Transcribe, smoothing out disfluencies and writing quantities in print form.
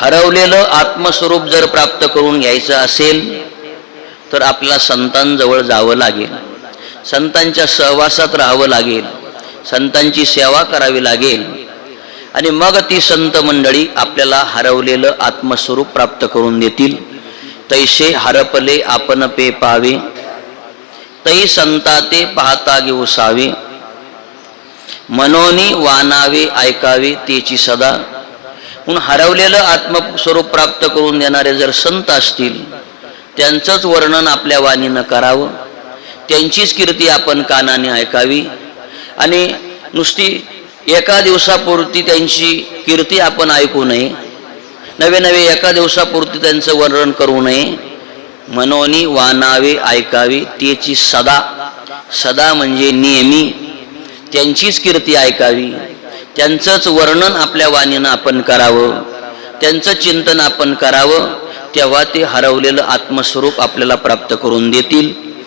हरवलेलं आत्मस्वरूप जर प्राप्त करून घ्यायचं असेल तर आपल्याला संतांजवळ जावं लागेल, संतांच्या सहवासात राहावं लागेल, संतांची सेवा करावी लागेल आणि मग ती संत मंडळी आपल्याला हरवलेलं आत्मस्वरूप प्राप्त करून देतील. तैसे हरपले आपण पे पावे, तै संता ते पाहता घेऊ सावे, मनोनी वानावे ऐकावे तेची सदा. म्हणून हरवलेलं आत्मस्वरूप प्राप्त करून देणारे जर संत असतील त्यांचंच वर्णन आपल्या वाणीनं करावं, त्यांचीच कीर्ती आपण कानाने ऐकावी आणि नुसती एका दिवसापुरती त्यांची कीर्ती आपण ऐकू नये, नवे नवे एका दिवसापुरती त्यांचं वर्णन करू नये. मनोनी वानावे ऐकावे तेची सदा, सदा म्हणजे नेहमी त्यांचीच कीर्ती ऐकावी, त्यांचंच वर्णन आपल्या वाणीनं आपण करावं, त्यांचं चिंतन आपण करावं, तेव्हा ते हरवलेलं आत्मस्वरूप आपल्याला प्राप्त करून देतील.